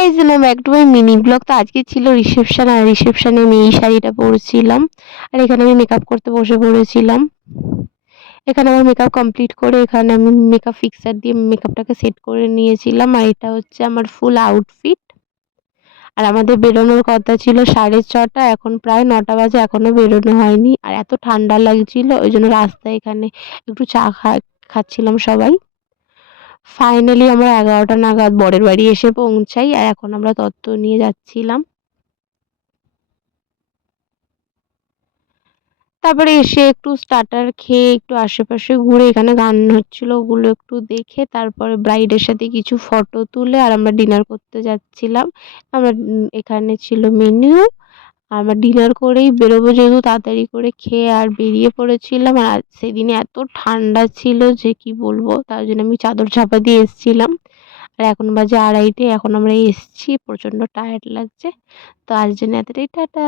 Guys, welcome back to my mini blog. তো আজকে ছিল রিসেপশন, আর রিসেপশনে আমি এই শাড়িটা পরেছিলাম। আর এখানে আমি মেকআপ করতে বসে পড়েছিলাম। এখানে আমার মেকআপ কমপ্লিট করে এখানে আমি মেকআপ ফিক্সার দিয়ে মেকআপটাকে সেট করে নিয়েছিলাম। আর এটা হচ্ছে আমার ফুল আউটফিট। আর আমাদের বেরোনোর কথা ছিল 6:30, এখন প্রায় 9টা বাজে, এখনো বেরোনো হয়নি। আর এত ঠান্ডা লাগছিল, ওই জন্য রাস্তায় এখানে একটু চা খাচ্ছিলাম সবাই। ফাইনালি আমরা 11টা নাগাদ বরের বাড়ি এসে পৌঁছাই। আর এখন আমরা তত্ত্ব নিয়ে যাচ্ছিলাম। তারপরে এসে একটু স্টার্টার খেয়ে একটু আশেপাশে ঘুরে, এখানে গান হচ্ছিল ওগুলো একটু দেখে, তারপরে ব্রাইডের সাথে কিছু ফটো তুলে আর আমরা ডিনার করতে যাচ্ছিলাম। আমরা এখানে ছিল মেনু। আমরা ডিনার করেই বেরোবো, যেহেতু তাড়াতাড়ি করে খেয়ে আর বেরিয়ে পড়েছিলাম। আর সেদিনে এত ঠান্ডা ছিল যে কি বলবো, তার জন্য আমি চাদর চাপা দিয়ে এসেছিলাম। আর এখন বাজে 2:30, এখন আমরা এসছি, প্রচণ্ড টায়ার্ড লাগছে। তো আজ জন্য এতটাই, টাটা।